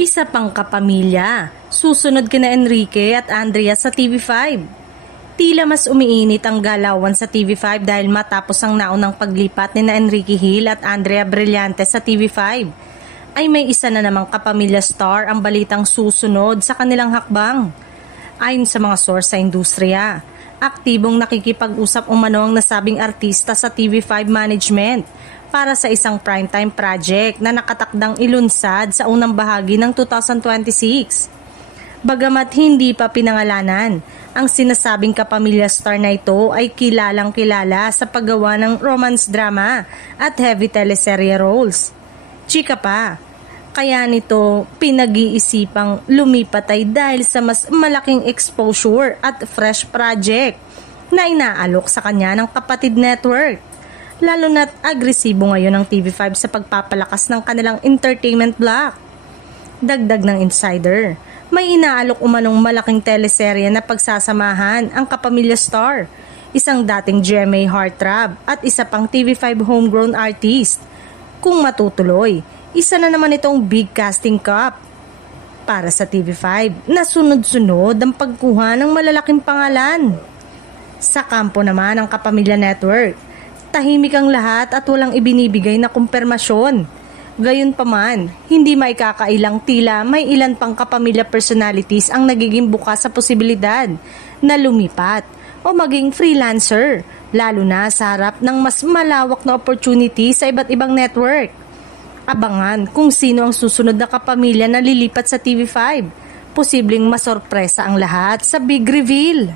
Isa pang kapamilya, susunod kina Enrique at Andrea sa TV5. Tila mas umiinit ang galawan sa TV5 dahil matapos ang naunang paglipat ni Enrique Hill at Andrea Brillante sa TV5, ay may isa na namang kapamilya star ang balitang susunod sa kanilang hakbang. Ayon sa mga source sa industriya, aktibong nakikipag-usap umano ang nasabing artista sa TV5 management para sa isang primetime project na nakatakdang ilunsad sa unang bahagi ng 2026. Bagamat hindi pa pinangalanan, ang sinasabing kapamilya star na ito ay kilalang kilala sa paggawa ng romance drama at heavy teleserye roles. Chika pa, kaya nito pinag-iisipang lumipat ay dahil sa mas malaking exposure at fresh project na inaalok sa kanya ng kapatid network. Lalo na't agresibo ngayon ang TV5 sa pagpapalakas ng kanilang entertainment block. Dagdag ng insider, may inaalok umanong malaking teleserye na pagsasamahan ang kapamilya star, isang dating GMA heartthrob at isa pang TV5 homegrown artist. Kung matutuloy, isa na naman itong big casting cup para sa TV5 na sunod-sunod ang pagkuha ng malalaking pangalan. Sa kampo naman ng kapamilya network, tahimik ang lahat at walang ibinibigay na kumpirmasyon. Gayunpaman, hindi maikakailang tila may ilan pang kapamilya personalities ang nagiging bukas sa posibilidad na lumipat o maging freelancer, lalo na sa harap ng mas malawak na opportunity sa iba't ibang network. Abangan kung sino ang susunod na kapamilya na lilipat sa TV5. Posibleng masorpresa ang lahat sa big reveal.